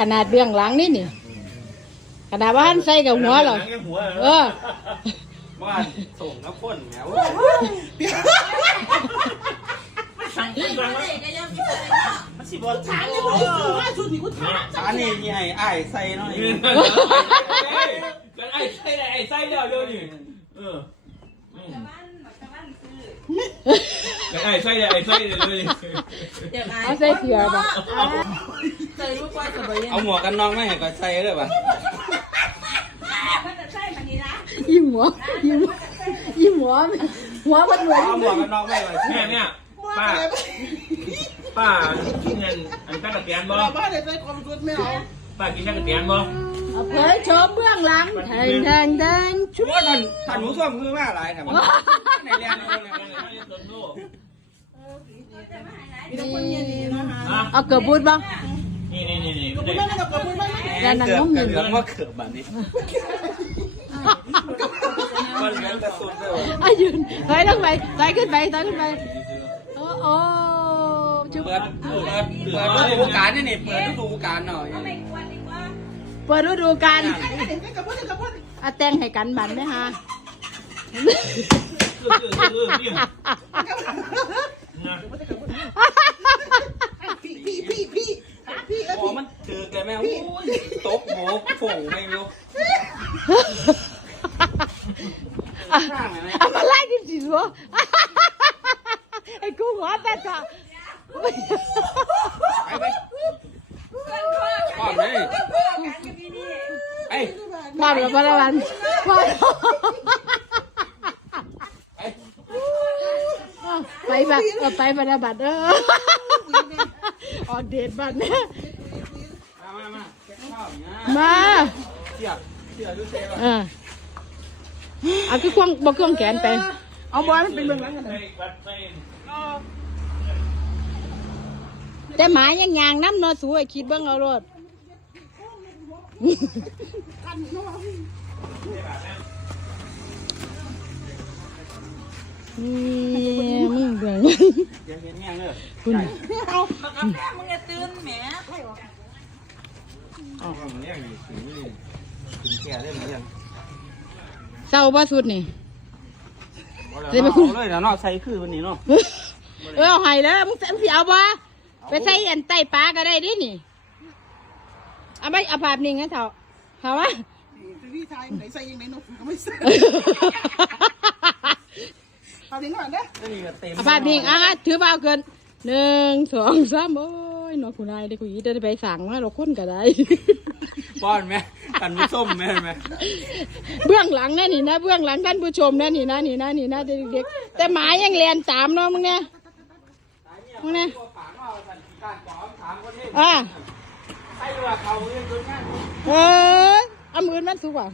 ขนาดเบื้องหลังนี่นี่ขนาดว่าหันใส่กับหัวเหรอนังยังหัวเออ ว่าส่งน้ำข้นแหมวสั่งคนสั่งว่ามันสิบอลถามนี่กูซื้อมาชุดนี้กูถามอันนี้มีให้อ้ายใส่หน่อยกันไอ้ไส้ไอ้ไส้เดียวเดียวนี่เออ กันไอ้ไส้ไอ้ไส้เดียวเลยเอาใส่เกลือบ่เอาหมวกกันน็อกไม่ให้ก็ใส่เลยป่ะยิ้มหัวยิ้มยิ้มหัวหัวมันเหมือนเอาหมวกกันน็อกไม่ก็เนี่ยเนี่ยป้าป้ากินเงินอันตั้งกระเตียนบ่เราบ้านเลยใส่ความชุดไม่เอาป้ากินตั้งกระเตียนบ่เอาเผยโชว์เบื้องหลังแทงแทงแทงชุบว่าท่านท่านหมูส้มคือมาอะไรครับในเรียนเลยมีแต่คนเย็นดีนะคะ เอาเกือบบูดบ่นี่นี่นี่นี่กับคุณแม่กับกับคุณแม่เกือบเกือบว่าเกือบแบบนี้มันเหมือนกระสุนเลยอายืนถอยลงไปถอยขึ้นไปถอยขึ้นไปโอ้โอ้ชุบเปิดเปิดเปิดฤดูกาลนี่นี่เปิดฤดูกาลหน่อยเปิดฤดูกาลกับคุณกับคุณอาแต่งให้กันบันไหมฮะคือคือคือเนี่ยนะ พี่พี่พี่พี่พี่แล้ว โอ้ พี่มันถือกันไหมโอ้ยตกโหฝงไม่รู้ข้างไหนเอามาไล่ดิสิสัวไอ้กูหัวแต่จ้ะไปไปก่อนเลยไอ้ความละพันวันความไอ้ไปบัตรเออไปบัตรบัตรเออออกเดทบัตรเนี่ย มามามาข้าวเนี่ยมาเสียบเสียบดูเซฟเออเอาคือควงบอกควงแขนไป เอาบอลมันเป็นเรื่องนั้นกันใส่บัตรใส่แต่หมายังยางน้ำเนอสูไอ้คิดเบิ้งเอารถนี่มึงเบื่อยังเห็นยังเลยคุณ เอาเอาเรียกนี่ถึงนี่ถึงแก่ได้ไหมยังเศร้าบ่สุดนี่เลยไปคุณเลยเนาะใส่คือวันนี้เนาะเออเอาให้แล้วมึงมึงสิเอาบ่ไปใส่อันใต้ปลาก็ได้ดินี่เอาไปเอาภาพนิ่งให้เถอะเถอะวะ พี่ชายไหนใส่ยังไหนนกก็ไม่ใส่เอาดิ้งก่อนเด้อ นี่ก็เต็ม เอาภาพนิ่งอะอะถือเบาเกินหนึ่งสองสามโอ้ ยน้องคุณนายได้คุยได้ไปสั่งมาเราคนก็ได้ป้อนไหมกันผู้ส้มไหมไหมเบื้องหลังนะนี่นะเบื้องหลังท่านผู้ชมนะนี่นะนี่นะนี่นะเด็กๆแต่หมายังเรียนตามเนาะมึงเนี่ยมึงเนี่ยปากว่าสันติการขอถามคนนี้อะให้ดูว่าเขาเรื่องตัวงานเออเอามือมันสูกว่า